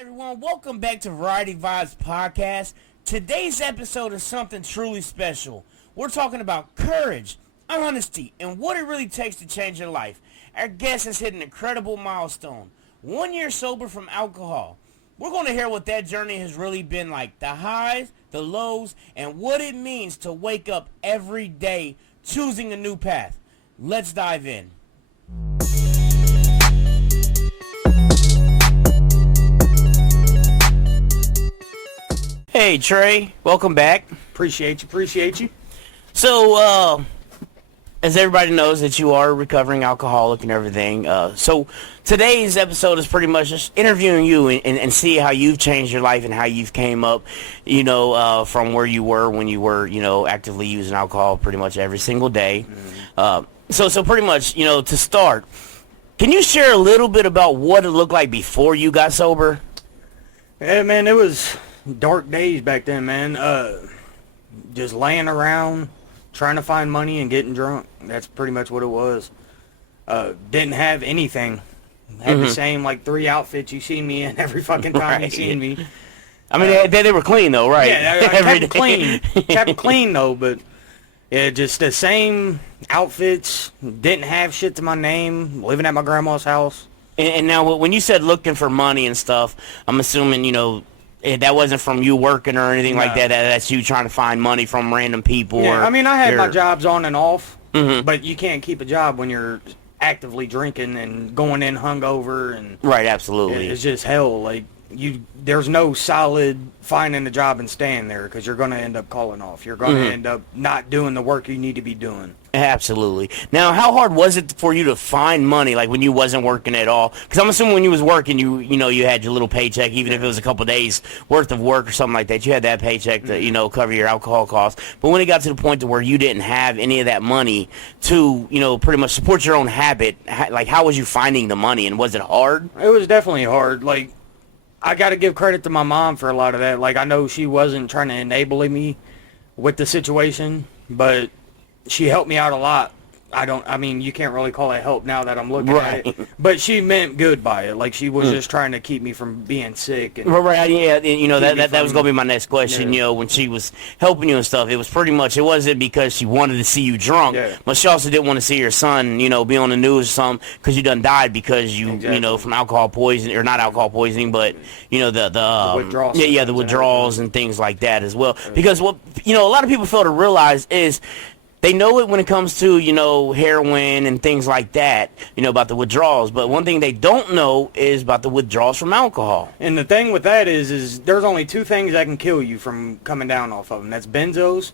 Everyone, welcome back to Variety Vibes Podcast. Today's episode is something truly special. We're talking about courage, honesty, and what it really takes to change your life. Our guest has hit an incredible milestone, 1 year sober from alcohol. We're going to hear what that journey has really been like, the highs, the lows, and what it means to wake up every day choosing a new path. Let's dive in. Hey Trey, welcome back. Appreciate you. So, as everybody knows that you are a recovering alcoholic and everything, so today's episode is pretty much just interviewing you and see how you've changed your life and how you've came up, from where you were when you were, actively using alcohol pretty much every single day. So pretty much, to start, can you share a little bit about what it looked like before you got sober? Yeah, man, it was dark days back then, man. Just laying around, trying to find money and getting drunk. That's pretty much what it was. Didn't have anything. Had the same, 3 outfits you seen me in every fucking time you seen me. I mean, they were clean, though, right? Yeah, I kept it clean. Kept it clean, though, but yeah, just the same outfits. Didn't have shit to my name. Living at my grandma's house. And now, when you said looking for money and stuff, I'm assuming, that wasn't from you working or anything like that. That's you trying to find money from random people. Yeah, I I had my jobs on and off, but you can't keep a job when you're actively drinking and going in hungover. And right, absolutely. It's just hell. There's no solid finding a job and staying there because you're going to end up calling off. You're going to end up not doing the work you need to be doing. Absolutely. Now, how hard was it for you to find money, when you wasn't working at all? Because I'm assuming when you was working, you had your little paycheck, even if it was a couple days worth of work or something like that. You had that paycheck to, cover your alcohol costs. But when it got to the point to where you didn't have any of that money to, pretty much support your own habit, how was you finding the money, and was it hard? It was definitely hard. I got to give credit to my mom for a lot of that. I know she wasn't trying to enable me with the situation, but she helped me out a lot. You can't really call it help now that I'm looking at it. But she meant good by it. She was just trying to keep me from being sick. And right, yeah, that was going to be my next question. Yeah. When she was helping you and stuff, it was pretty much, it wasn't because she wanted to see you drunk, but she also didn't want to see your son, be on the news or something, because you done died because you, from alcohol poisoning, or not alcohol poisoning, but, the withdrawals. Yeah, the withdrawals and things like that as well. Because what, a lot of people fail to realize is, they know it when it comes to, heroin and things like that, about the withdrawals. But one thing they don't know is about the withdrawals from alcohol. And the thing with that is there's only 2 things that can kill you from coming down off of them. That's benzos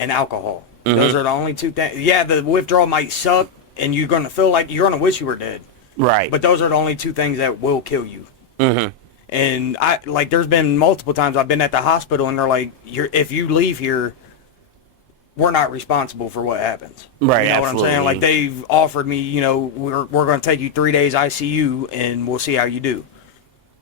and alcohol. Those are the only 2 things. Yeah, the withdrawal might suck, and you're going to feel like you're going to wish you were dead. Right. But those are the only 2 things that will kill you. And, there's been multiple times I've been at the hospital, and they're like, if you leave here, we're not responsible for what happens. Right, you know absolutely. what I'm saying? They've offered me, we're going to take you 3 days ICU, and we'll see how you do.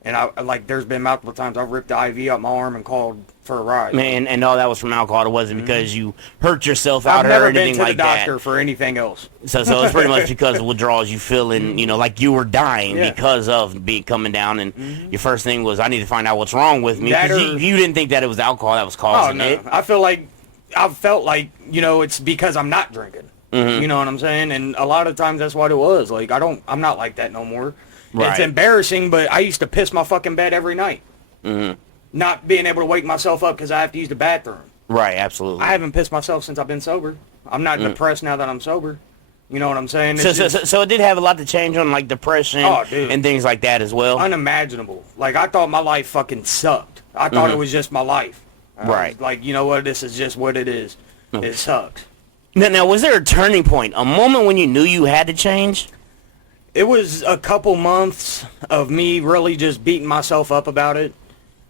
And there's been multiple times I've ripped the IV out my arm and called for a ride. Man, and all that was from alcohol. It wasn't because you hurt yourself out or anything like that. I've never been to the doctor for anything else. So it's pretty much because of withdrawals. You feeling, like you were dying because of coming down, and your first thing was, I need to find out what's wrong with me. Because you didn't think that it was alcohol that was causing it. I felt like, it's because I'm not drinking. You know what I'm saying? And a lot of times that's what it was. I'm not like that no more. Right. It's embarrassing, but I used to piss my fucking bed every night. Not being able to wake myself up because I have to use the bathroom. Right, absolutely. I haven't pissed myself since I've been sober. I'm not depressed now that I'm sober. You know what I'm saying? So it did have a lot to change on, depression and things like that as well? Unimaginable. I thought my life fucking sucked. I thought it was just my life. Right. You know what? This is just what it is. It sucks. Now, was there a turning point, a moment when you knew you had to change? It was a couple months of me really just beating myself up about it.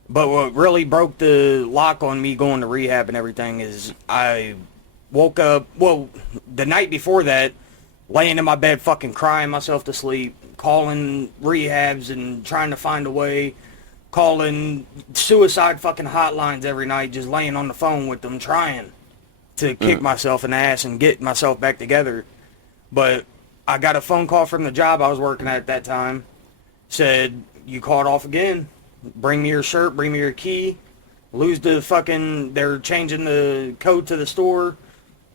But what really broke the lock on me going to rehab and everything is I woke up, the night before that, laying in my bed fucking crying myself to sleep, calling rehabs and trying to find a way, calling suicide fucking hotlines every night, just laying on the phone with them, trying to kick myself in the ass and get myself back together. But I got a phone call from the job I was working at that time, said, you called off again. bring me your shirt, bring me your key, they're changing the code to the store,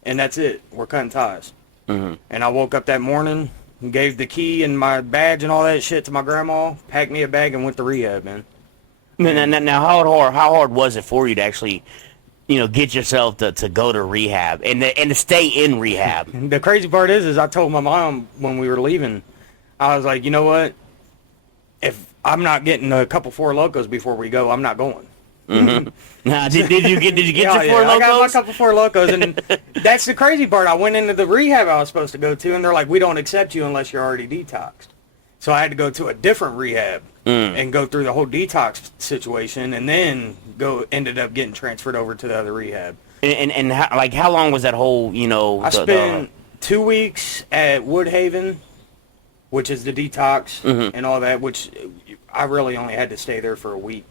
and that's it. We're cutting ties. Mm-hmm. And I woke up that morning, gave the key and my badge and all that shit to my grandma, packed me a bag, and went to rehab, man. Now, how hard was it for you to actually, get yourself to go to rehab and to stay in rehab? The crazy part is I told my mom when we were leaving, I was like, you know what? If I'm not getting a couple Four Locos before we go, I'm not going. Mm-hmm. Now, did you get your Four Locos? I got my couple Four Locos, and that's the crazy part. I went into the rehab I was supposed to go to, and they're like, we don't accept you unless you're already detoxed. So I had to go to a different rehab and go through the whole detox situation, and then ended up getting transferred over to the other rehab. And how long was that whole, I spent 2 weeks at Woodhaven, which is the detox and all that, which I really only had to stay there for a week.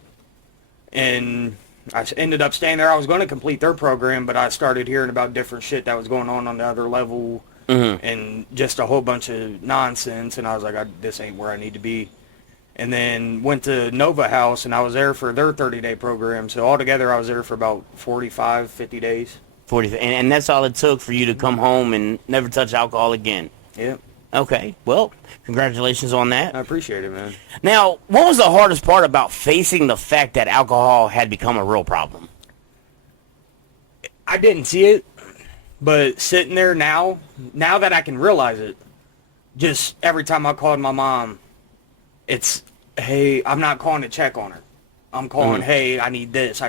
And I ended up staying there. I was going to complete their program, but I started hearing about different shit that was going on the other level and just a whole bunch of nonsense. And I was like, this ain't where I need to be. And then went to Nova House, and I was there for their 30-day program. So altogether, I was there for about 45, 50 days. 40, and that's all it took for you to come home and never touch alcohol again. Yep. Okay, well, congratulations on that. I appreciate it, man. Now, what was the hardest part about facing the fact that alcohol had become a real problem? I didn't see it, but sitting there now that I can realize it, just every time I called my mom, it's, hey, I'm not calling to check on her. I'm calling, hey, I need this.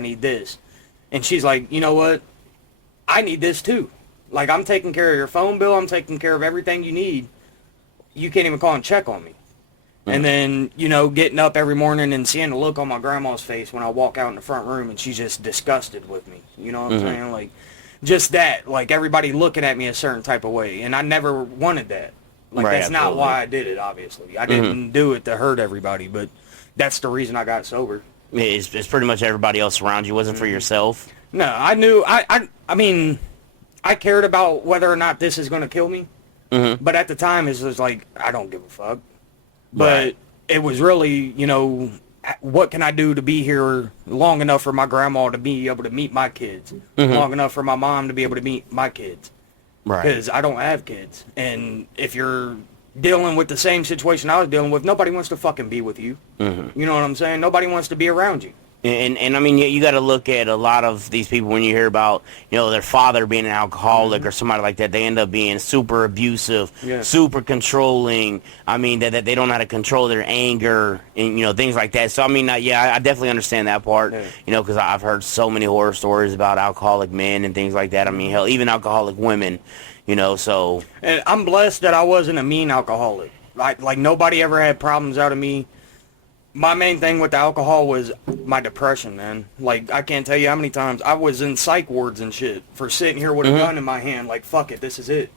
And she's like, you know what? I need this too. Like, I'm taking care of your phone bill. I'm taking care of everything you need. You can't even call and check on me. And then, getting up every morning and seeing the look on my grandma's face when I walk out in the front room and she's just disgusted with me. You know what I'm saying? Like, just that. Like, everybody looking at me a certain type of way. And I never wanted that. Like, right, that's not why I did it, obviously. I didn't do it to hurt everybody, but that's the reason I got sober. It's pretty much everybody else around you. It wasn't for yourself? No, I knew. I mean, I cared about whether or not this is going to kill me. But at the time, it was like, I don't give a fuck. But it was really, what can I do to be here long enough for my grandma to be able to meet my kids? Long enough for my mom to be able to meet my kids? Right. Because I don't have kids. And if you're dealing with the same situation I was dealing with, nobody wants to fucking be with you. You know what I'm saying? Nobody wants to be around you. And I mean, you got to look at a lot of these people when you hear about, their father being an alcoholic or somebody like that. They end up being super abusive, super controlling. I mean, that they don't know how to control their anger and, things like that. So, I mean, I definitely understand that part, because I've heard so many horror stories about alcoholic men and things like that. I mean, hell, even alcoholic women, so. And I'm blessed that I wasn't a mean alcoholic. Like nobody ever had problems out of me. My main thing with the alcohol was my depression, man. Like, I can't tell you how many times I was in psych wards and shit for sitting here with a gun in my hand, like, fuck it, this is it.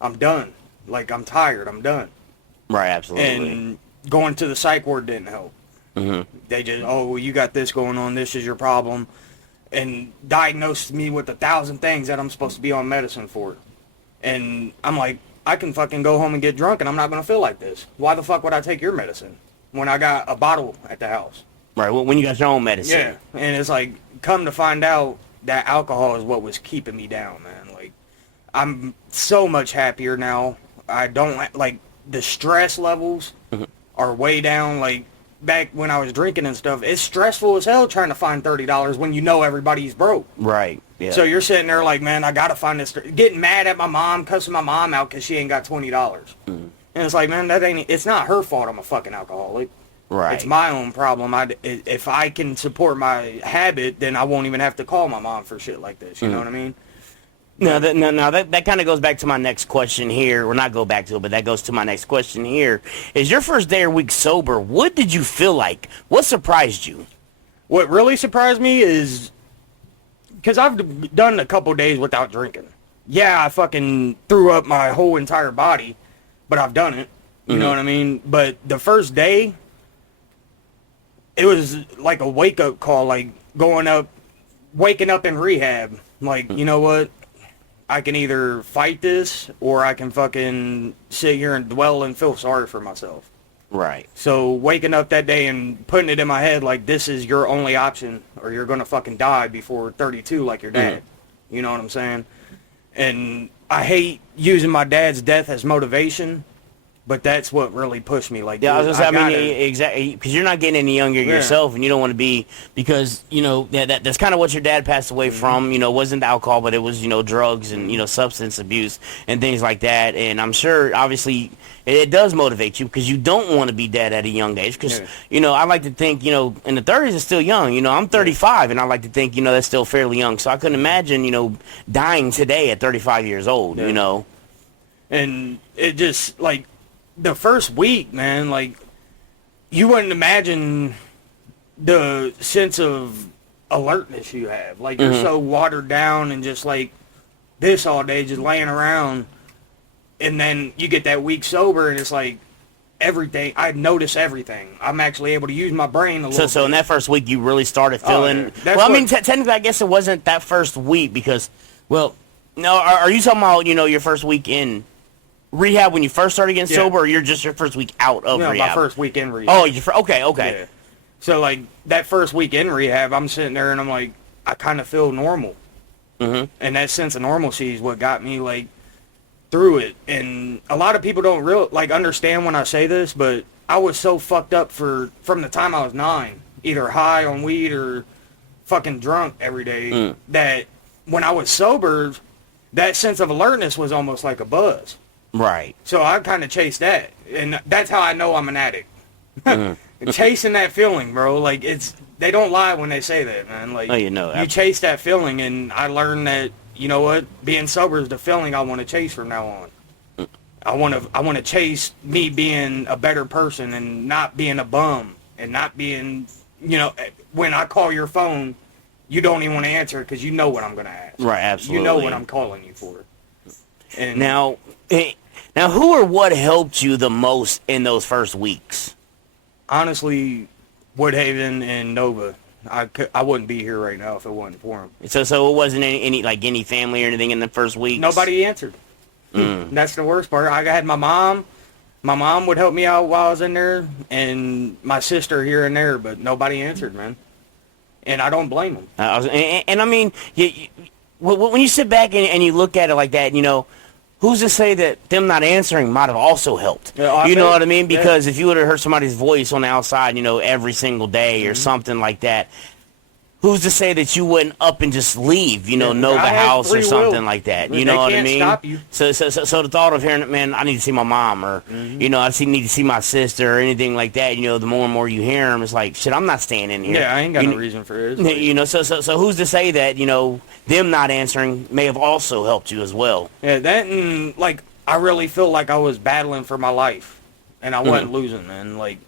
I'm done. Like, I'm tired, I'm done. Right, absolutely. And going to the psych ward didn't help. They just, oh, well, you got this going on, this is your problem. And diagnosed me with 1,000 things that I'm supposed to be on medicine for. And I'm like, I can fucking go home and get drunk and I'm not going to feel like this. Why the fuck would I take your medicine when I got a bottle at the house? Right, when you got your own medicine. Yeah, and it's like, come to find out that alcohol is what was keeping me down, man. Like, I'm so much happier now. I don't, like, the stress levels are way down. Like, back when I was drinking and stuff, it's stressful as hell trying to find $30 when you know everybody's broke. Right, yeah. So you're sitting there like, man, I gotta find this, getting mad at my mom, cussing my mom out because she ain't got $20. And it's like, man, it's not her fault I'm a fucking alcoholic. Right. It's my own problem. If I can support my habit, then I won't even have to call my mom for shit like this. You know what I mean? No, that kind of goes back to my next question here. Or not go back to it, but that goes to my next question here. Is your first day or week sober, what did you feel like? What surprised you? What really surprised me is, because I've done a couple days without drinking. Yeah, I fucking threw up my whole entire body, but I've done it. You know what I mean? But the first day, it was like a wake-up call, like waking up in rehab. Like, you know what? I can either fight this or I can fucking sit here and dwell and feel sorry for myself. Right. So waking up that day and putting it in my head like this is your only option or you're going to fucking die before 32 like your dad. You know what I'm saying? And I hate using my dad's death as motivation, but that's what really pushed me. Like, yeah, dude, I mean, exactly, because you're not getting any younger yourself, and you don't want to be, because, you know, that's kind of what your dad passed away from. You know, it wasn't alcohol, but it was, you know, drugs and, you know, substance abuse and things like that. And I'm sure, obviously, it does motivate you because you don't want to be dead at a young age. Because, you know, I like to think, you know, in the 30s it's still young. You know, I'm 35, and I like to think, you know, that's still fairly young. So I couldn't imagine, you know, dying today at 35 years old, you know. And it just, like, the first week, man, like, you wouldn't imagine the sense of alertness you have. Like, you're so watered down and just, like, this all day, just laying around. And then you get that week sober, and it's like, everything, I notice everything. I'm actually able to use my brain a little bit. So in that first week, you really started feeling... well, I mean, technically, I guess it wasn't that first week because, well, no, are you talking about, you know, your first week in rehab when you first started getting sober, or you're just your first week out of rehab? My first week in rehab. Oh, okay. Yeah. So, like, that first week in rehab, I'm sitting there and I'm like, I kind of feel normal. And that sense of normalcy is what got me, like, through it. And a lot of people don't understand when I say this, but I was so fucked up from the time I was 9, either high on weed or fucking drunk every day, that when I was sober, that sense of alertness was almost like a buzz. Right. So I kind of chased that, and that's how I know I'm an addict. Chasing that feeling, bro. Like, they don't lie when they say that, man. Like, you chase that feeling, and I learned that, you know what, being sober is the feeling I want to chase from now on. I want to chase me being a better person and not being a bum and not being, you know, when I call your phone, you don't even want to answer it because you know what I'm going to ask. Right, absolutely. You know what I'm calling you for. And Now, who or what helped you the most in those first weeks? Honestly, Woodhaven and Nova. I wouldn't be here right now if it wasn't for them. So it wasn't any family or anything in the first weeks? Nobody answered. That's the worst part. I had my mom. My mom would help me out while I was in there, and my sister here and there, but nobody answered, man. And I don't blame them. And I mean, when you sit back and you look at it like that, you know, who's to say that them not answering might have also helped? You know what I mean? Because if you would have heard somebody's voice on the outside, you know, every single day or something like that, who's to say that you wouldn't up and just leave, you know, know the house or something like that? You know what I mean? Stop you. So the thought of hearing, man, I need to see my mom, or, you know, need to see my sister or anything like that, you know, the more and more you hear them, it's like, shit, I'm not staying in here. Yeah, I ain't got no reason for it. You know, so who's to say that, you know, them not answering may have also helped you as well? Yeah, that and, like, I really feel like I was battling for my life, and I wasn't losing, man. Like,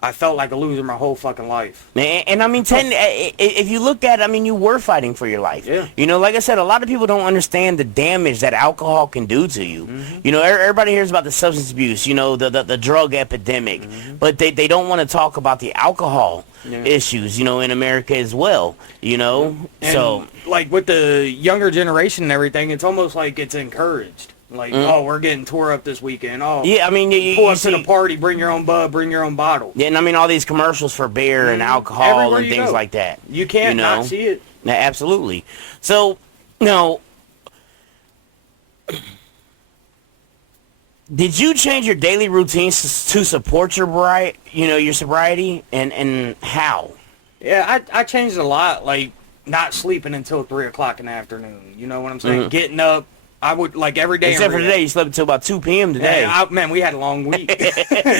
I felt like a loser my whole fucking life. And I mean, if you look at it, I mean, you were fighting for your life. Yeah. You know, like I said, a lot of people don't understand the damage that alcohol can do to you. You know, everybody hears about the substance abuse, you know, the drug epidemic, but they don't want to talk about the alcohol issues, you know, in America as well, you know. And, so, like, with the younger generation and everything, it's almost like it's encouraged. Like, oh, we're getting tore up this weekend. Oh, yeah, I mean, you pull up to the party, bring your own bud, bring your own bottle. Yeah, and I mean, all these commercials for beer and alcohol everywhere and things like that. You can't not see it. Yeah, absolutely. So, now, did you change your daily routines to support your sobriety, and how? Yeah, I changed a lot. Like, not sleeping until 3 o'clock in the afternoon. You know what I'm saying? Getting up. I would, like, every day. Except for today, you slept until about 2 p.m. today. Yeah, man, we had a long week.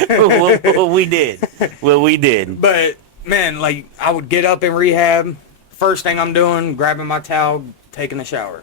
well, we did. Well, we did. But, man, like, I would get up in rehab. First thing I'm doing, grabbing my towel, taking a shower.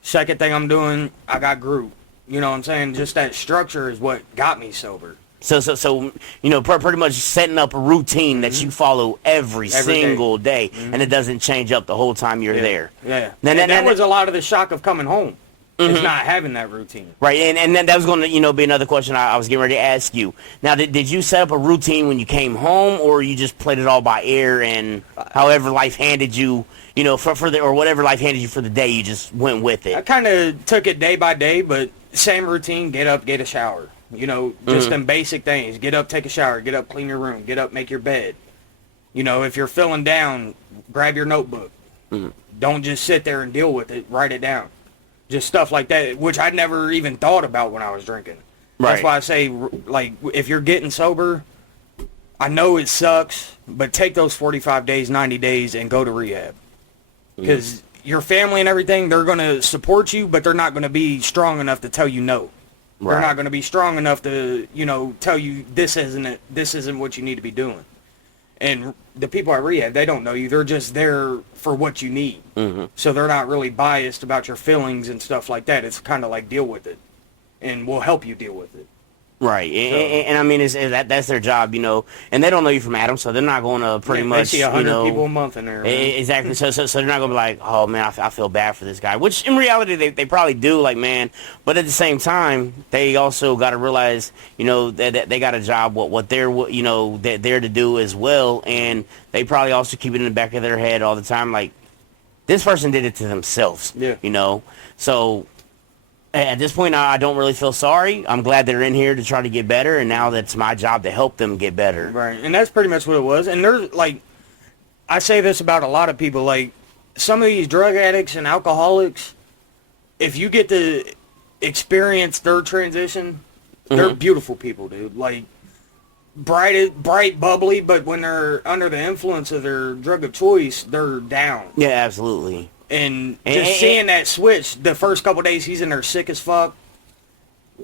Second thing I'm doing, I got group. You know what I'm saying? Just that structure is what got me sober. So you know, pretty much setting up a routine that you follow every single day, and it doesn't change up the whole time you're there. Yeah. That was a lot of the shock of coming home. It's not having that routine. Right, and then that was going to, you know, be another question I was getting ready to ask you. Now, did you set up a routine when you came home, or you just played it all by ear, and however life handed you, you know, or whatever life handed you for the day, you just went with it? I kind of took it day by day, but same routine, get up, get a shower. You know, just them basic things. Get up, take a shower. Get up, clean your room. Get up, make your bed. You know, if you're feeling down, grab your notebook. Don't just sit there and deal with it. Write it down. Just stuff like that, which I never even thought about when I was drinking. Right. That's why I say, like, if you're getting sober, I know it sucks, but take those 45 days, 90 days, and go to rehab. Because your family and everything, they're going to support you, but they're not going to be strong enough to tell you no. Right. They're not going to be strong enough to, you know, tell you this isn't it. This isn't what you need to be doing. And the people at rehab, they don't know you. They're just there for what you need. So they're not really biased about your feelings and stuff like that. It's kind of like deal with it, and we'll help you deal with it. Right, and I mean, that's their job, you know, and they don't know you from Adam, so they're not going to pretty much, they see 100 people a month in there. Exactly, so they're not going to be like, oh, man, I feel bad for this guy, which in reality they probably do, like, man, but at the same time, they also got to realize, you know, that they got a job, what they're, you know, they're there to do as well, and they probably also keep it in the back of their head all the time, like, this person did it to themselves, you know, so... At this point, I don't really feel sorry. I'm glad they're in here to try to get better, and now that's my job to help them get better. Right, and that's pretty much what it was. And there's, like, I say this about a lot of people, like, some of these drug addicts and alcoholics, if you get to experience their transition, they're beautiful people, dude. Like, bright, bubbly, but when they're under the influence of their drug of choice, they're down. Yeah, absolutely. And just seeing that switch, the first couple days he's in there sick as fuck.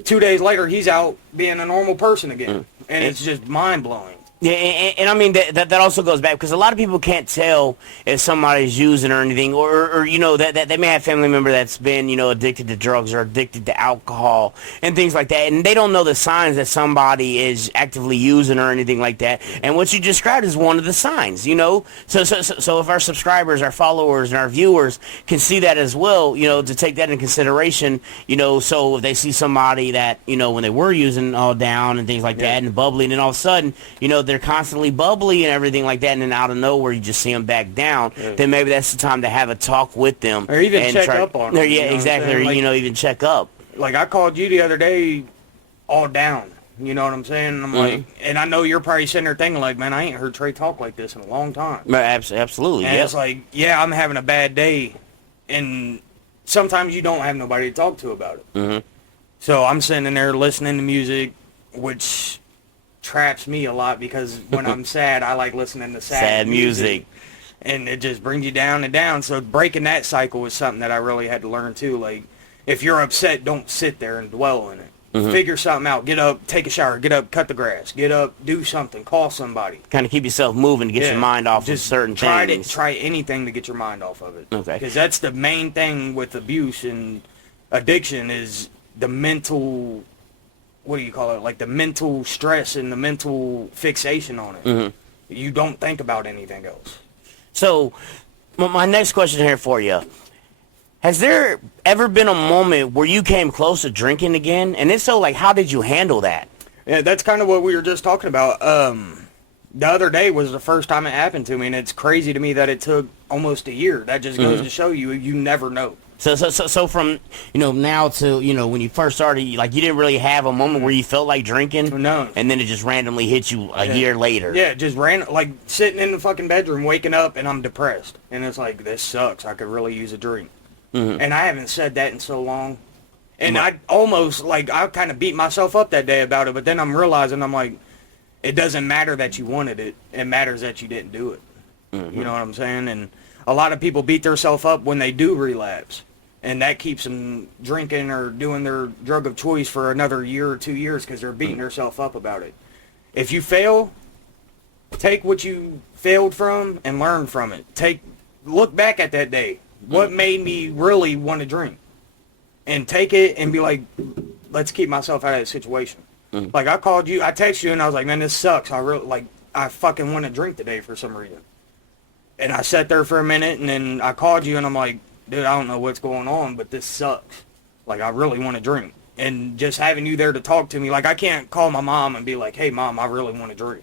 2 days later, he's out being a normal person again. And it's just mind-blowing. Yeah, and I mean, that also goes back, because a lot of people can't tell if somebody's using or anything, or you know, that they may have a family member that's been, you know, addicted to drugs or addicted to alcohol and things like that, and they don't know the signs that somebody is actively using or anything like that, and what you described is one of the signs, you know? So if our subscribers, our followers, and our viewers can see that as well, you know, to take that in consideration, you know, so if they see somebody that, you know, when they were using all down and things like that and bubbly, and then all of a sudden, you know, they're constantly bubbly and everything like that, and then out of nowhere you just see them back down, then maybe that's the time to have a talk with them. Or even check up on them. Yeah, exactly. Or, like, you know, even check up. Like, I called you the other day all down. You know what I'm saying? And I'm like, and I know you're probably sitting there thinking, like, man, I ain't heard Trey talk like this in a long time. Absolutely, and it's like, yeah, I'm having a bad day. And sometimes you don't have nobody to talk to about it. So I'm sitting there listening to music, which traps me a lot, because when I'm sad, I like listening to sad music. And it just brings you down and down. So breaking that cycle was something that I really had to learn too. Like, if you're upset, don't sit there and dwell in it. Figure something out. Get up, take a shower, get up, cut the grass, get up, do something, call somebody. Kind of keep yourself moving to get your mind off of certain things. Try anything to get your mind off of it. Okay. Because that's the main thing with abuse and addiction, is the mental, what do you call it, like the mental stress and the mental fixation on it. You don't think about anything else. So, my next question here for you. Has there ever been a moment where you came close to drinking again? And if so, like, how did you handle that? Yeah, that's kind of what we were just talking about. The other day was the first time it happened to me, and it's crazy to me that it took almost a year. That just goes to show you, you never know. So from, you know, now to, you know, when you first started, like, you didn't really have a moment where you felt like drinking? No. And then it just randomly hit you a year later? Yeah, just like sitting in the fucking bedroom, waking up, and I'm depressed. And it's like, this sucks. I could really use a drink. And I haven't said that in so long. And I almost, like, I kind of beat myself up that day about it, but then I'm realizing, I'm like, it doesn't matter that you wanted it. It matters that you didn't do it. You know what I'm saying? And a lot of people beat themselves up when they do relapse. And that keeps them drinking or doing their drug of choice for another year or 2 years, because they're beating themselves up about it. If you fail, take what you failed from and learn from it. Look back at that day. What made me really want to drink? And take it and be like, let's keep myself out of that situation. Like, I called you, I texted you, and I was like, man, this sucks. I fucking want to drink today for some reason. And I sat there for a minute, and then I called you, and I'm like, dude, I don't know what's going on, but this sucks. Like, I really want to drink. And just having you there to talk to me, like, I can't call my mom and be like, hey, Mom, I really want to drink.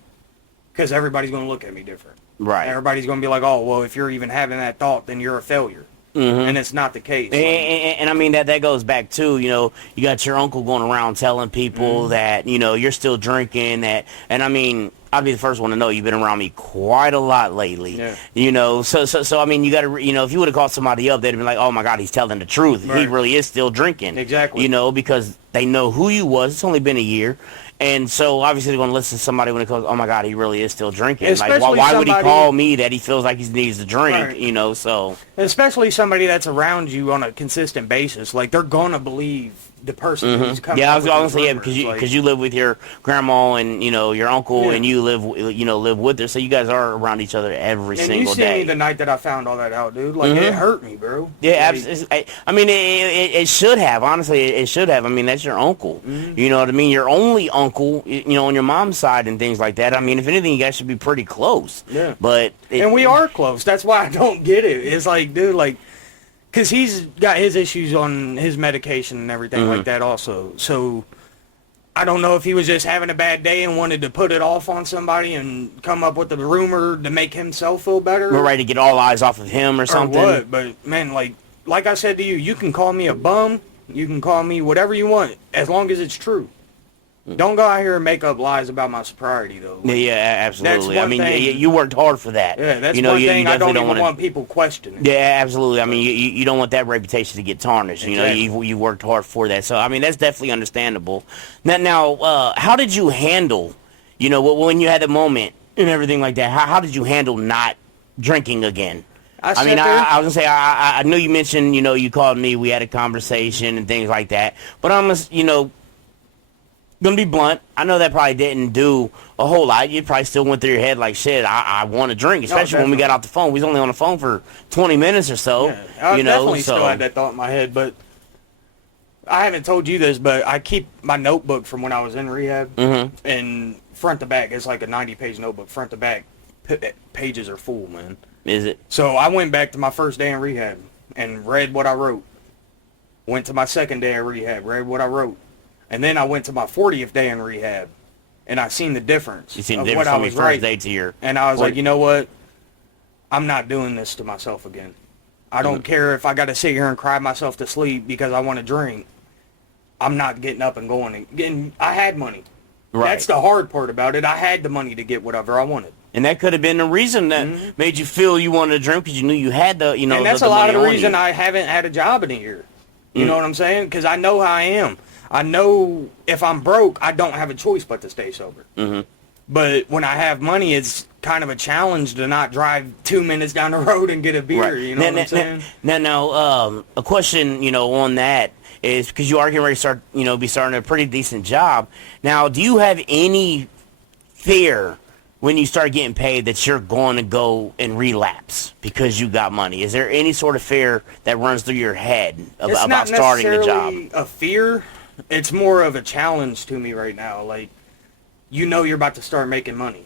Because everybody's going to look at me different. Right. Everybody's going to be like, oh, well, if you're even having that thought, then you're a failure. and it's not the case. And I mean that goes back to, you got your uncle going around telling people that, you're still drinking, and I mean, I'll be the first one to know you've been around me quite a lot lately. Yeah. So I mean, you got to, if you would have called somebody up, they'd have been like, oh my God, he's telling the truth. Right. He really is still drinking. Exactly. Because they know who you was. It's only been a year. And so obviously they're going to listen to somebody when it goes, oh my God, he really is still drinking. Especially like, why would he somebody, call me that he feels like he needs to drink, right. So. Especially somebody that's around you on a consistent basis. Like, they're going to believe the person who's coming. Yeah, I was going to say, because you live with your grandma and, your uncle, and you live with her, so you guys are around each other every single day. And you see me the night that I found all that out, dude. Like, it hurt me, bro. Yeah, like, I mean, it should have. Honestly, it should have. I mean, that's your uncle. You know what I mean? Your only uncle, on your mom's side and things like that. I mean, if anything, you guys should be pretty close. Yeah. But and we are close. That's why I don't get it. It's like, dude, like, because he's got his issues on his medication and everything like that also. So I don't know if he was just having a bad day and wanted to put it off on somebody and come up with a rumor to make himself feel better. We're ready to get all eyes off of him or something. Or what? But, man, like I said to you, you can call me a bum. You can call me whatever you want, as long as it's true. Don't go out here and make up lies about my sobriety, though. Like, yeah, absolutely. I mean, thing, you worked hard for that. Yeah, that's one thing I don't even want people questioning. Yeah, absolutely. I mean, you don't want that reputation to get tarnished. Exactly. You worked hard for that. So, I mean, that's definitely understandable. Now, how did you handle, when you had the moment and everything like that, how did you handle not drinking again? I was going to say, I know you mentioned, you called me, we had a conversation and things like that. But I'm just, going to be blunt, I know that probably didn't do a whole lot. You probably still went through your head like, shit, I want to drink, especially when we got off the phone. We was only on the phone for 20 minutes or so. Yeah, I definitely still had that thought in my head, but I haven't told you this, but I keep my notebook from when I was in rehab, and front to back, it's like a 90-page notebook. Front to back, pages are full, man. Is it? So I went back to my first day in rehab and read what I wrote. Went to my second day of rehab, read what I wrote. And then I went to my 40th day in rehab, and I seen the difference. You seen the difference from your first day to your... And I was like, you know what? I'm not doing this to myself again. I don't care if I got to sit here and cry myself to sleep because I want to drink. I'm not getting up and going. And I had money. Right. That's the hard part about it. I had the money to get whatever I wanted. And that could have been the reason that made you feel you wanted to drink, because you knew you had the, And that's a lot of the reason I haven't had a job in a year. You know what I'm saying? Because I know how I am. I know if I'm broke, I don't have a choice but to stay sober. But when I have money, it's kind of a challenge to not drive 2 minutes down the road and get a beer. You know what I'm saying? Now, a question, on that is, because you are getting ready to start, be starting a pretty decent job. Now, do you have any fear when you start getting paid that you're going to go and relapse because you got money? Is there any sort of fear that runs through your head about starting the job? It's not necessarily a fear. It's more of a challenge to me right now. Like, you're about to start making money.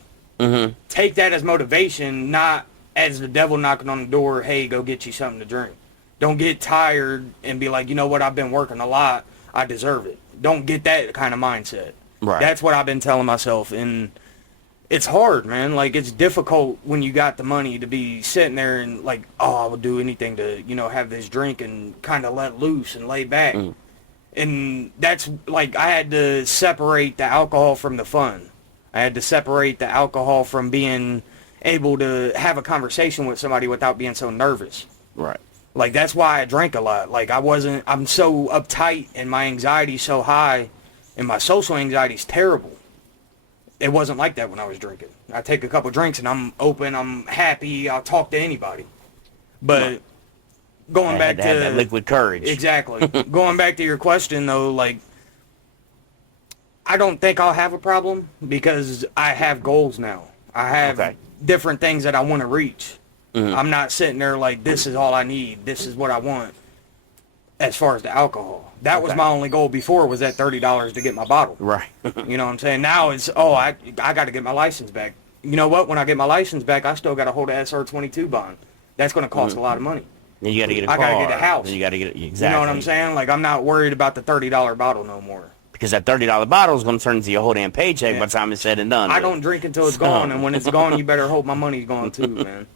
Take that as motivation, not as the devil knocking on the door, hey, go get you something to drink. Don't get tired and be like, you know what, I've been working a lot, I deserve it. Don't get that kind of mindset. Right. That's what I've been telling myself, and it's hard, man. Like, it's difficult when you got the money to be sitting there and like, oh, I would do anything to, have this drink and kind of let loose and lay back. And that's, like, I had to separate the alcohol from the fun. I had to separate the alcohol from being able to have a conversation with somebody without being so nervous. Right. Like, that's why I drank a lot. Like, I'm so uptight and my anxiety's so high and my social anxiety's terrible. It wasn't like that when I was drinking. I take a couple drinks and I'm open, I'm happy, I'll talk to anybody. But going back to that liquid courage. Exactly. Going back to your question, though, like, I don't think I'll have a problem because I have goals now. I have different things that I want to reach. I'm not sitting there like, this is all I need, this is what I want as far as the alcohol. That was my only goal before, was that $30 to get my bottle. Right. You know what I'm saying? Now it's, I got to get my license back. You know what? When I get my license back, I still got to hold an SR22 bond. That's going to cost a lot of money. Then you got to get a car. I got to get a house. Then you got to get it. Exactly. You know what I'm saying? Like, I'm not worried about the $30 bottle no more. Because that $30 bottle is going to turn into your whole damn paycheck by the time it's said and done. I don't drink until it's gone, and when it's gone, you better hope my money's gone too, man.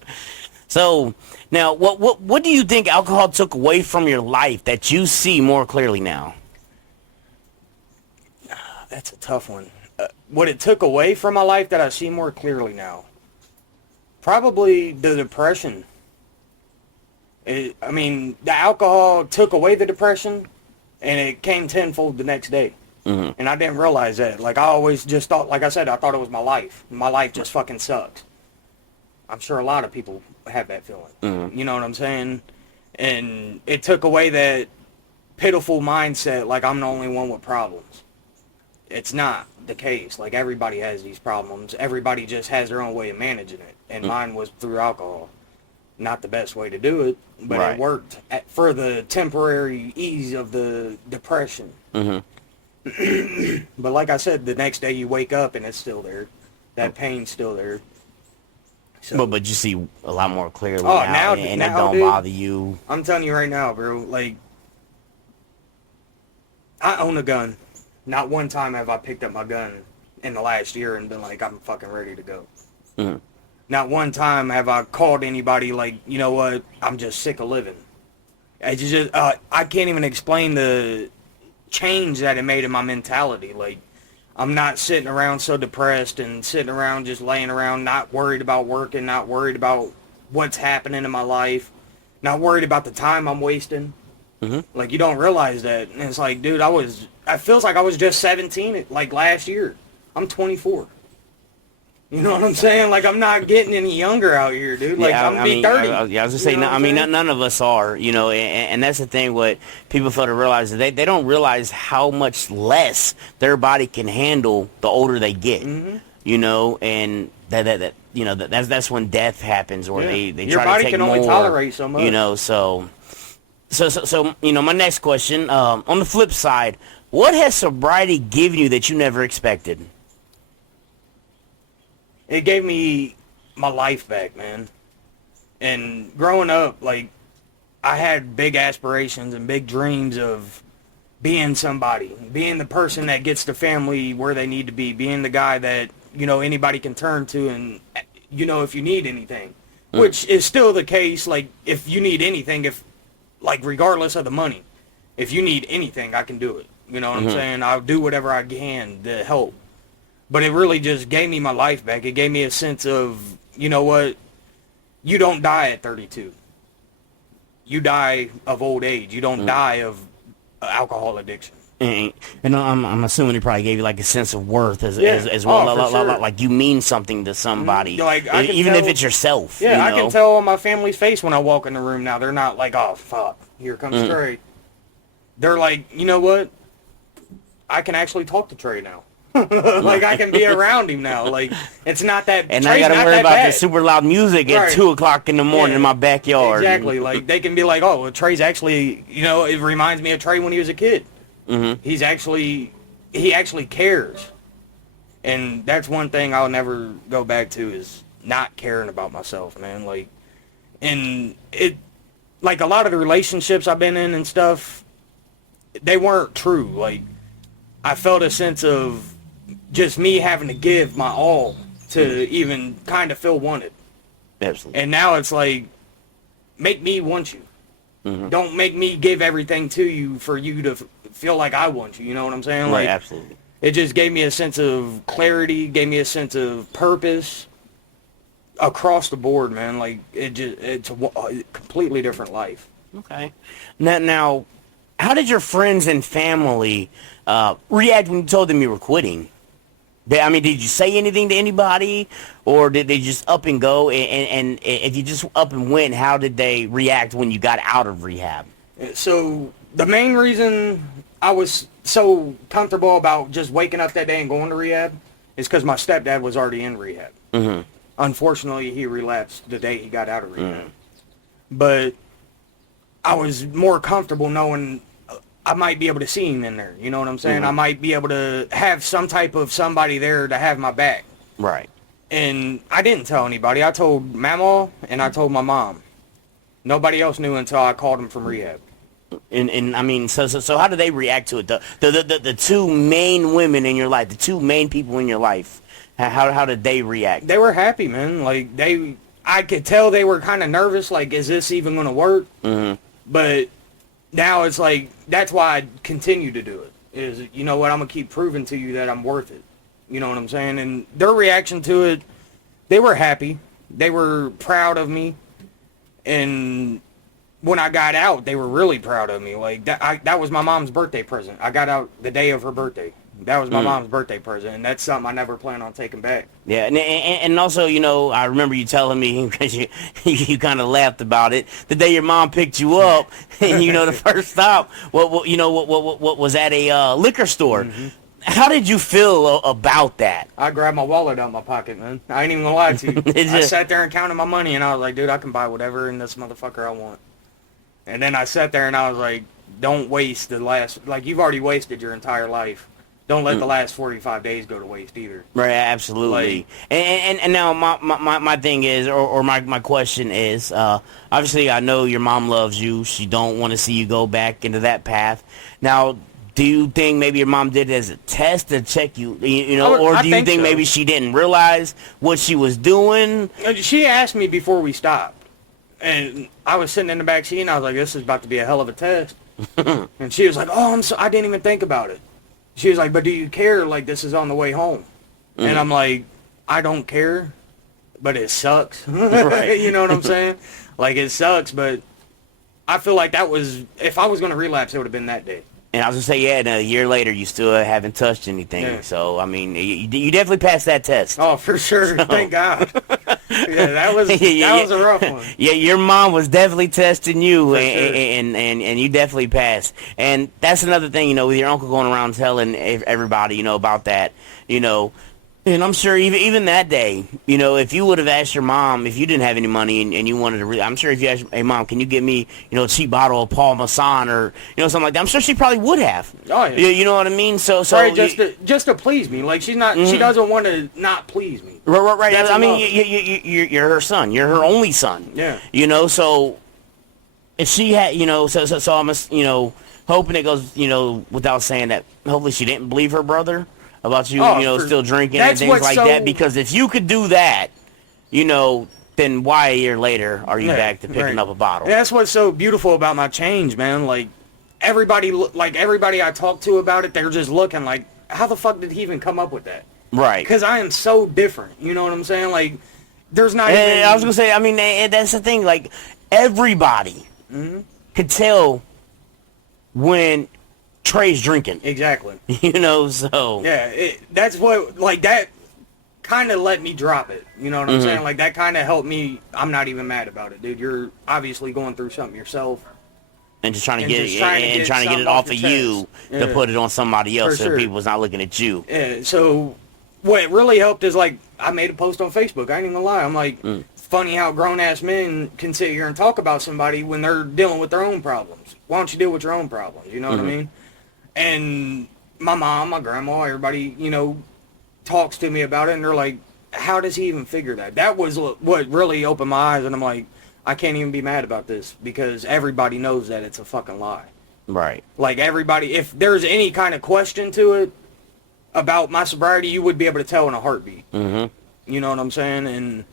So now, what do you think alcohol took away from your life that you see more clearly now? That's a tough one. What it took away from my life that I see more clearly now? Probably the depression. The alcohol took away the depression, and it came tenfold the next day. Mm-hmm. And I didn't realize that. Like, I always just thought, like I said, I thought it was my life. My life just fucking sucks. I'm sure a lot of people have that feeling. Mm-hmm. You know what I'm saying? And it took away that pitiful mindset, like I'm the only one with problems. It's not the case. Like, everybody has these problems. Everybody just has their own way of managing it. And mine was through alcohol. Not the best way to do it, but Right. it worked for the temporary ease of the depression. Mm-hmm. But like I said, the next day you wake up and it's still there. That pain's still there. So, But you see a lot more clearly Oh, now, now- and now, it don't dude. bother you. I'm telling you right now, bro, like, I own a gun. Not one time have I picked up my gun in the last year and been like, I'm fucking ready to go. Mm-hmm. Not one time have I called anybody like, you know what, I'm just sick of living. I can't even explain the change that it made in my mentality. Like, I'm not sitting around so depressed and sitting around just laying around, not worried about working, not worried about what's happening in my life, not worried about the time I'm wasting. Mm-hmm. Like, you don't realize that. And it's like, dude, it feels like I was just 17 like last year. I'm 24. You know what I'm saying? Like, I'm not getting any younger out here, dude. Like, I'm be 30. I was gonna say, You know what I'm saying? none of us are, and that's the thing. What people fail to realize is they don't realize how much less their body can handle the older they get. Mm-hmm. And that's when death happens, or Yeah. they Your try body to take can more. only tolerate so much. So my next question, on the flip side, what has sobriety given you that you never expected? It gave me my life back, man. And growing up, like, I had big aspirations and big dreams of being somebody, being the person that gets the family where they need to be, being the guy that, anybody can turn to and, if you need anything. Which is still the case, like, if you need anything, regardless of the money, if you need anything, I can do it. You know what I'm saying? I'll do whatever I can to help. But it really just gave me my life back. It gave me a sense of, you know what? You don't die at 32. You die of old age. You don't die of alcohol addiction. And I'm assuming it probably gave you like a sense of worth as Oh, well, for sure. like you mean something to somebody, Like, I can even if tell- it's yourself. Yeah, I can tell on my family's face when I walk in the room now. They're not like, oh, fuck, here comes Trey. They're like, you know what? I can actually talk to Trey now. Like, I can be around him now. Like, it's not that. And I Trey's got to not worry that about bad. the super loud music at Right. 2:00 in the morning in my backyard. Exactly. Like, they can be like, oh, well, Trey's actually, it reminds me of Trey when he was a kid. Mm-hmm. He actually cares. And that's one thing I'll never go back to is not caring about myself, man. Like, and like, a lot of the relationships I've been in and stuff, they weren't true. Like, I felt a sense of just me having to give my all to even kind of feel wanted. Absolutely. And now it's like, make me want you. Mm-hmm. Don't make me give everything to you for you to feel like I want you. You know what I'm saying? Right, Like, absolutely. it just gave me a sense of clarity, gave me a sense of purpose across the board, man. Like, it's a completely different life. Okay. Now, how did your friends and family react when you told them you were quitting? Did you say anything to anybody, or did they just up and go? And if you just up and went, how did they react when you got out of rehab? So the main reason I was so comfortable about just waking up that day and going to rehab is because my stepdad was already in rehab. Mm-hmm. Unfortunately, he relapsed the day he got out of rehab. But I was more comfortable knowing I might be able to see him in there. You know what I'm saying? I might be able to have some type of somebody there to have my back. Right. And I didn't tell anybody. I told Mama and I told my mom. Nobody else knew until I called him from rehab. So how do they react to it? The two main women in your life, the two main people in your life, how did they react? They were happy, man. Like, I could tell they were kind of nervous, like, is this even going to work? Mm-hmm. But now it's like, that's why I continue to do it. Is, you know what, I'm going to keep proving to you that I'm worth it. You know what I'm saying? And their reaction to it, they were happy. They were proud of me. And when I got out, they were really proud of me. Like, that was my mom's birthday present. I got out the day of her birthday. That was my mom's birthday present, and that's something I never plan on taking back. Yeah, and also, you know, I remember you telling me, because you kind of laughed about it, the day your mom picked you up, and, you know, the first stop, what was at a liquor store. Mm-hmm. How did you feel about that? I grabbed my wallet out of my pocket, man. I ain't even gonna lie to you. I sat there and counted my money, and I was like, dude, I can buy whatever in this motherfucker I want. And then I sat there, and I was like, don't waste the last, like, you've already wasted your entire life. Don't let the last 45 days go to waste either. Right, absolutely. Like, and now my thing is, or my question is, obviously I know your mom loves you. She don't want to see you go back into that path. Now, do you think maybe your mom did it as a test to check you, or do you think maybe she didn't realize what she was doing? She asked me before we stopped. And I was sitting in the back seat, and I was like, this is about to be a hell of a test. And she was like, oh, I didn't even think about it. She was like, but do you care, like, this is on the way home? Mm-hmm. And I'm like, I don't care, but it sucks. Right. You know what I'm saying? Like, it sucks, but I feel like that was, if I was going to relapse, it would have been that day. And I was going to say, yeah, and a year later, you still haven't touched anything. Yeah. So, I mean, you definitely passed that test. Oh, for sure. So. Thank God. Yeah, that was a rough one. Yeah, your mom was definitely testing you, sure. and you definitely passed. And that's another thing, with your uncle going around telling everybody, about that, And I'm sure even that day, if you would have asked your mom, if you didn't have any money and you wanted to, I'm sure if you asked, hey, Mom, can you get me, a cheap bottle of Paul Masson or, something like that, I'm sure she probably would have. Oh, yeah. You know what I mean? So right, just to please me. Like, she's not, she doesn't want to not please me. Right. I mean, you're her son. You're her only son. Yeah. So if she had, so I'm, hoping it goes, without saying that, hopefully she didn't believe her brother about you, still drinking and things like that. Because if you could do that, then why a year later are you back to picking up a bottle? That's what's so beautiful about my change, man. Like, everybody I talk to about it, they're just looking like, how the fuck did he even come up with that? Right. Because I am so different. You know what I'm saying? Like, there's not even... I was going to say, I mean, that's the thing. Like, everybody could tell when Trey's drinking. Exactly. So... Yeah, that's what... Like, that kind of let me drop it. You know what I'm saying? Like, that kind of helped me. I'm not even mad about it, dude. You're obviously going through something yourself. And just trying to get it off of you to put it on somebody else so people's not looking at you. Yeah, so... What really helped is, like, I made a post on Facebook. I ain't even gonna lie. I'm like, it's funny how grown-ass men can sit here and talk about somebody when they're dealing with their own problems. Why don't you deal with your own problems? You know what I mean? And my mom, my grandma, everybody, talks to me about it, and they're like, how does he even figure that? That was what really opened my eyes, and I'm like, I can't even be mad about this because everybody knows that it's a fucking lie. Right. Like, everybody, if there's any kind of question to it, about my sobriety, you would be able to tell in a heartbeat. Mm-hmm. You know what I'm saying? And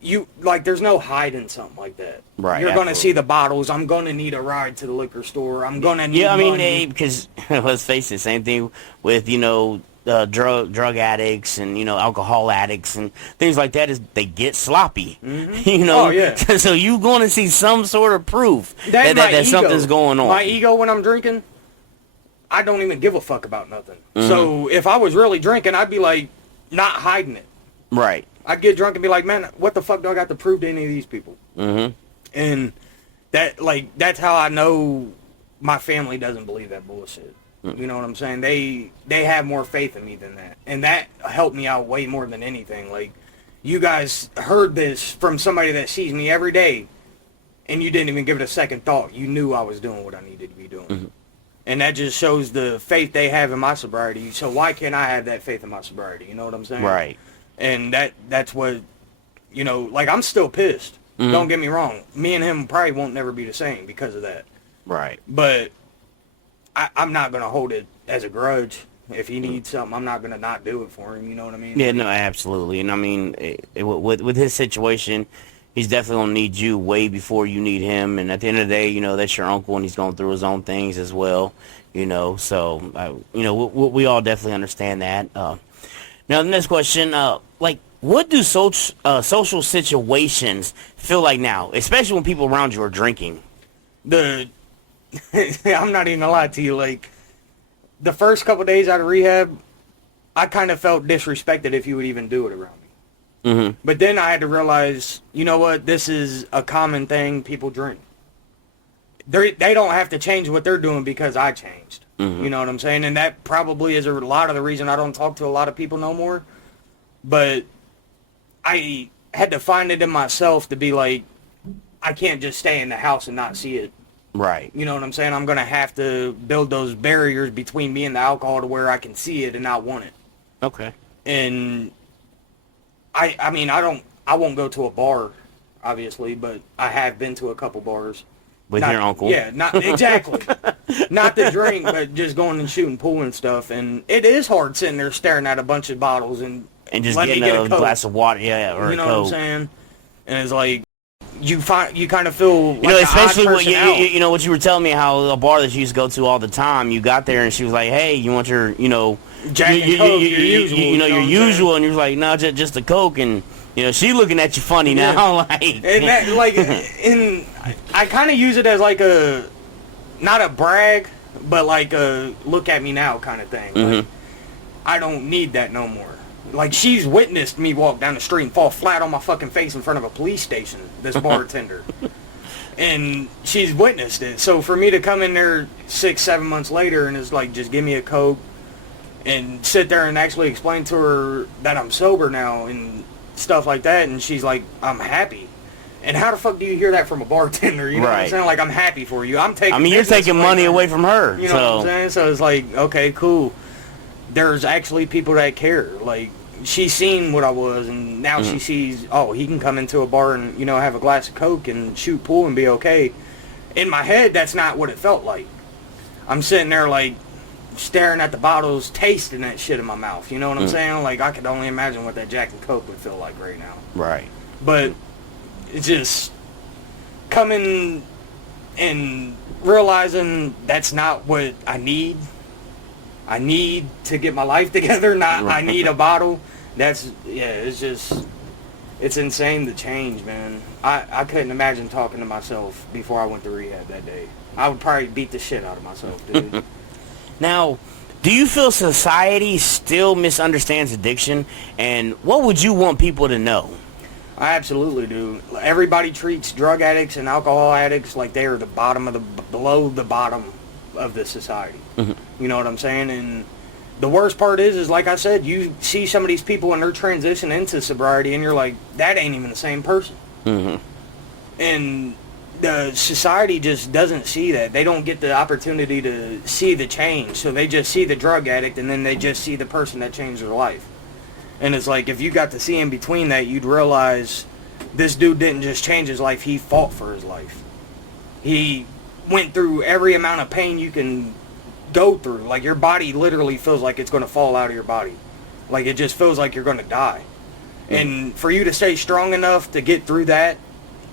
you, like, there's no hiding something like that. Right. You're going to see the bottles. I'm going to need a ride to the liquor store. I'm going to need money. Because let's face it, same thing with, drug addicts and, alcohol addicts and things like that is they get sloppy. Mm-hmm. Oh, yeah. So you're going to see some sort of proof that something's going on. My ego when I'm drinking, I don't even give a fuck about nothing. So if I was really drinking, I'd be like, not hiding it. Right. I'd get drunk and be like, man, what the fuck do I got to prove to any of these people? Mm-hmm. And that's how I know my family doesn't believe that bullshit. You know what I'm saying? They have more faith in me than that. And that helped me out way more than anything. Like, you guys heard this from somebody that sees me every day, and you didn't even give it a second thought. You knew I was doing what I needed to be doing. Mm-hmm. And that just shows the faith they have in my sobriety. So why can't I have that faith in my sobriety? You know what I'm saying? Right. And that's what, like, I'm still pissed. Mm-hmm. Don't get me wrong. Me and him probably won't never be the same because of that. Right. But I'm not going to hold it as a grudge. If he needs something, I'm not gonna not do it for him. You know what I mean? Yeah, no, absolutely. And I mean, with his situation, he's definitely gonna need you way before you need him. And at the end of the day, you know, that's your uncle, and he's going through his own things as well. You know, so you know, we all definitely understand that. Now, the next question, like, what do social situations feel like now, especially when people around you are drinking? I'm not even gonna lie to you. Like, the first couple days out of rehab, I kind of felt disrespected if you would even do it around me. Mm-hmm. But then I had to realize, you know what? This is a common thing. People drink. They don't have to change what they're doing because I changed. Mm-hmm. You know what I'm saying? And that probably is a lot of the reason I don't talk to a lot of people no more. But I had to find it in myself to be like, I can't just stay in the house and not see it. Right. You know what I'm saying? I'm going to have to build those barriers between me and the alcohol to where I can see it and not want it. Okay. And I mean, I won't go to a bar, obviously, but I have been to a couple bars. With your uncle. Yeah, not exactly. Not to drink, but just going and shooting pool and stuff. And it is hard sitting there staring at a bunch of bottles and just let getting me get a glass of water, yeah, or you a know Coke. what I'm saying? And it's like you kind of feel like You know, an especially odd when person out. you know what you were telling me, how a bar that you used to go to all the time, you got there and she was like, "Hey, you want your, you know, Jack and Coke, your usual, you know, you know your what I'm saying? usual," and you're like, "No, just a Coke," and you know, she looking at you funny Yeah. now, like, And that, like, and I kind of use it as like a, not a brag, but like a look at me now kind of thing. Like, I don't need that no more. Like, she's witnessed me walk down the street and fall flat on my fucking face in front of a police station, this bartender. And she's witnessed it. So for me to come in there 6-7 months later and it's like, just give me a Coke and sit there and actually explain to her that I'm sober now and stuff like that, and she's like, I'm happy. And how the fuck do you hear that from a bartender? You know what I'm Right. saying? Like, I'm happy for you. I'm taking. I mean, you're business taking money away from her. You know what I'm saying? So it's like, okay, cool. There's actually people that care. Like, she's seen what I was, and now she sees, oh, he can come into a bar and, you know, have a glass of Coke and shoot pool and be okay. In my head, that's not what it felt like. I'm sitting there, like, staring at the bottles, tasting that shit in my mouth. You know what I'm saying? Like, I could only imagine what that Jack and Coke would feel like right now. Right. But it's just coming and realizing that's not what I need. I need to get my life together, not I need a bottle. That's, yeah, it's just, it's insane the change, man. I couldn't imagine talking to myself before I went to rehab that day. I would probably beat the shit out of myself, dude. Now, do you feel society still misunderstands addiction, and what would you want people to know? I absolutely do. Everybody treats drug addicts and alcohol addicts like they are the bottom of the, below the bottom of the society. You know what I'm saying? And the worst part is like I said, you see some of these people and they're transitioning into sobriety and you're like, that ain't even the same person. And the society just doesn't see that. They don't get the opportunity to see the change. So they just see the drug addict and then they just see the person that changed their life. And it's like, if you got to see in between that, you'd realize this dude didn't just change his life, he fought for his life. He went through every amount of pain you can go through. Like, your body literally feels like it's going to fall out of your body. Like, it just feels like you're going to die. And for you to stay strong enough to get through that,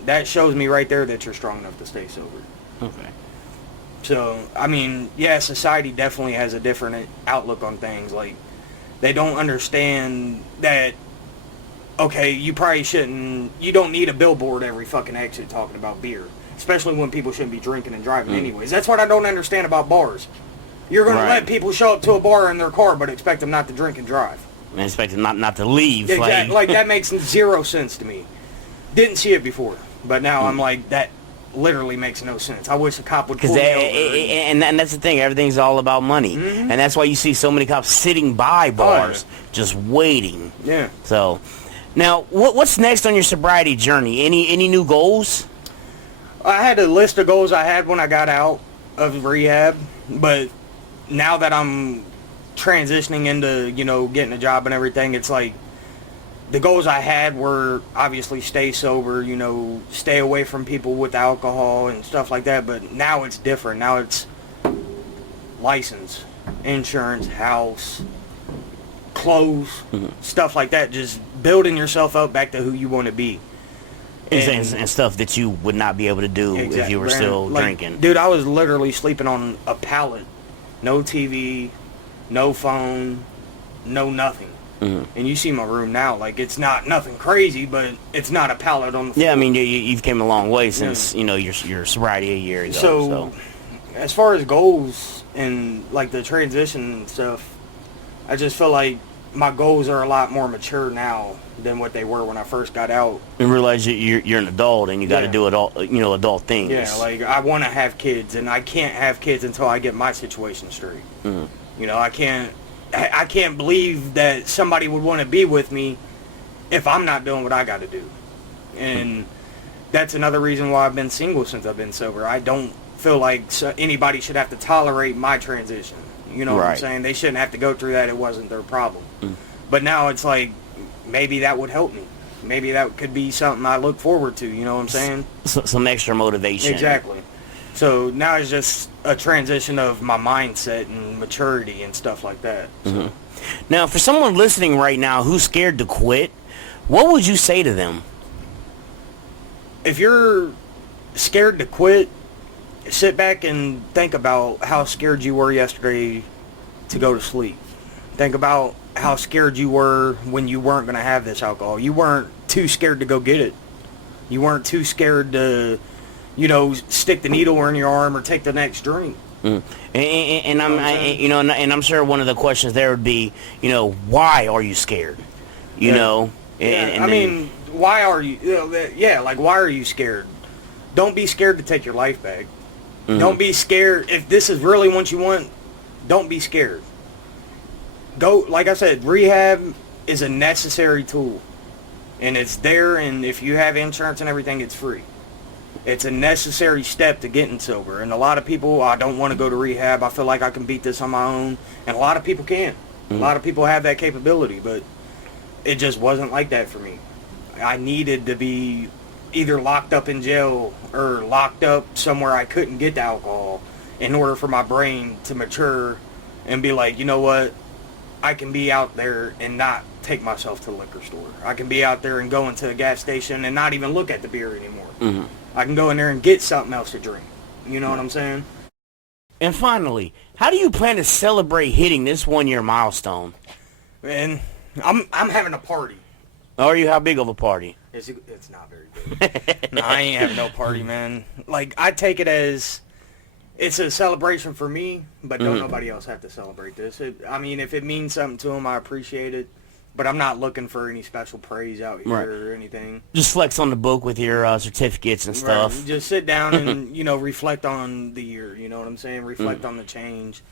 that shows me right there that you're strong enough to stay sober. Okay. So, I mean, yeah, society definitely has a different outlook on things. Like, they don't understand that, okay, you probably shouldn't, you don't need a billboard every fucking exit talking about beer. Especially when people shouldn't be drinking and driving anyways. That's what I don't understand about bars. You're going to let people show up to a bar in their car but expect them not to drink and drive. And expect them not to leave. Exactly. Like, that makes zero sense to me. Didn't see it before. But now I'm like, that literally makes no sense. I wish a cop would pull me over. And that's the thing. Everything's all about money. And that's why you see so many cops sitting by bars just waiting. Yeah. So, now, what's next on your sobriety journey? Any new goals? I had a list of goals I had when I got out of rehab, but now that I'm transitioning into, you know, getting a job and everything, it's like the goals I had were obviously stay sober, you know, stay away from people with alcohol and stuff like that, but now it's different. Now it's license. insurance, house, clothes, stuff like that. Just building yourself up back to who you want to be. And stuff that you would not be able to do if you were still drinking. Dude, I was literally sleeping on a pallet. No TV, no phone, no nothing. And you see my room now. Like, it's not nothing crazy, but it's not a pallet on the floor. Yeah, I mean, you've came a long way since, your sobriety a year ago. So, as far as goals and, like, the transition and stuff, I just feel like my goals are a lot more mature now than what they were when I first got out. And realize you're an adult and you got to do adult things. Yeah, like, I want to have kids, and I can't have kids until I get my situation straight. I can't believe that somebody would want to be with me if I'm not doing what I got to do. And that's another reason why I've been single since I've been sober. I don't feel like anybody should have to tolerate my transition. You know what I'm saying? They shouldn't have to go through that. It wasn't their problem. But now it's like, maybe that would help me. Maybe that could be something I look forward to. You know what I'm saying? Some extra motivation. Exactly. So now it's just a transition of my mindset and maturity and stuff like that. So. Now, for someone listening right now who's scared to quit, what would you say to them? If you're scared to quit, sit back and think about how scared you were yesterday to go to sleep. Think about how scared you were when you weren't going to have this alcohol. You weren't too scared to go get it. You weren't too scared to, stick the needle in your arm or take the next drink. And I'm sure one of the questions there would be, why are you scared? Why are you? Why are you scared? Don't be scared to take your life back. Don't be scared. If this is really what you want, don't be scared. Go, like I said, rehab is a necessary tool. And it's there, and if you have insurance and everything, it's free. It's a necessary step to getting sober. And a lot of people, I don't want to go to rehab. I feel like I can beat this on my own. And a lot of people can. A lot of people have that capability, but it just wasn't like that for me. I needed to be either locked up in jail or locked up somewhere I couldn't get the alcohol in order for my brain to mature and be like, you know what? I can be out there and not take myself to the liquor store. I can be out there and go into a gas station and not even look at the beer anymore. I can go in there and get something else to drink. You know what I'm saying? And finally, how do you plan to celebrate hitting this 1-year milestone? Man, I'm having a party. Are you? How big of a party? It's not very big. No, I ain't having no party, man. Like, I take it as it's a celebration for me, but don't nobody else have to celebrate this. If it means something to them, I appreciate it. But I'm not looking for any special praise out here or anything. Just flex on the book with your certificates and stuff. Right. Just sit down and, reflect on the year. You know what I'm saying? Reflect on the change.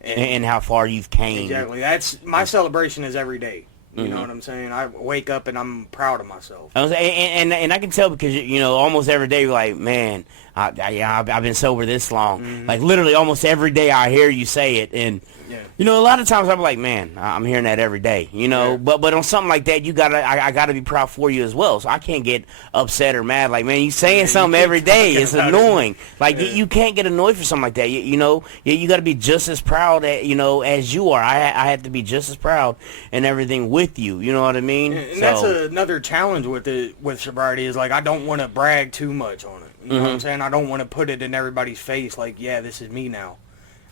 And how far you've came. Exactly. That's my celebration is every day. You know what I'm saying? I wake up and I'm proud of myself. And I can tell because, almost every day you're like, man, I've been sober this long. Like, literally almost every day I hear you say it. And, a lot of times I'm like, man, I'm hearing that every day, But on something like that, I got to be proud for you as well. So I can't get upset or mad. Like, man, you saying something every day. It's annoying. Like, you can't get annoyed for something like that. You got to be just as proud, as you are. I have to be just as proud and everything with you. You know what I mean? And that's another challenge with sobriety is, like, I don't want to brag too much on it. You know what I'm saying? I don't want to put it in everybody's face like, yeah, this is me now.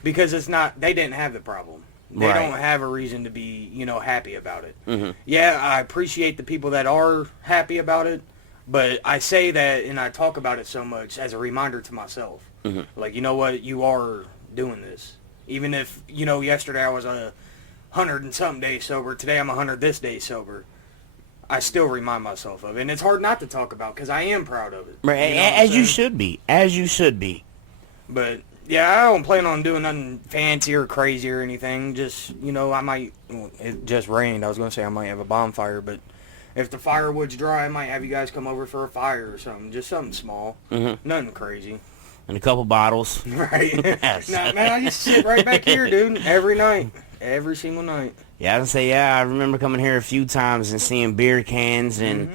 Because it's not, they didn't have the problem. They don't have a reason to be, happy about it. Yeah, I appreciate the people that are happy about it, but I say that and I talk about it so much as a reminder to myself. Like, you know what, you are doing this. Even if, yesterday I was 100 and something days sober, today I'm 100 this day sober. I still remind myself of it. And it's hard not to talk about because I am proud of it. Right, as you should be. As you should be. But, yeah, I don't plan on doing nothing fancy or crazy or anything. Just, I might, it just rained. I was going to say I might have a bonfire, but if the firewood's dry, I might have you guys come over for a fire or something. Just something small. Nothing crazy. And a couple bottles. Right. Yes. Nah, man, I used to sit right back here, dude, every night. Every single night. Yeah, I would say, I remember coming here a few times and seeing beer cans and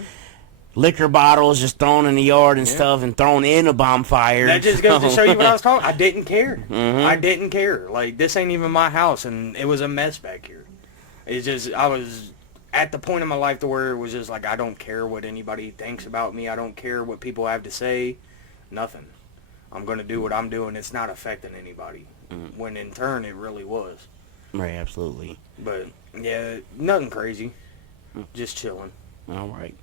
liquor bottles just thrown in the yard and stuff and thrown in a bonfire. That just goes to show you what I was talking. I didn't care. I didn't care. Like, this ain't even my house, and it was a mess back here. It's just, I was at the point in my life to where it was just like, I don't care what anybody thinks about me. I don't care what people have to say. Nothing. I'm going to do what I'm doing. It's not affecting anybody. When in turn, it really was. Right, absolutely. But, yeah, nothing crazy. Just chilling. All right.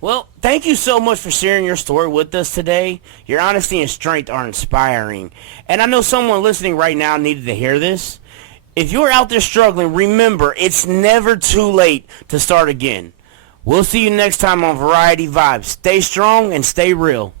Well, thank you so much for sharing your story with us today. Your honesty and strength are inspiring. And I know someone listening right now needed to hear this. If you're out there struggling, remember, it's never too late to start again. We'll see you next time on Variety Vibes. Stay strong and stay real.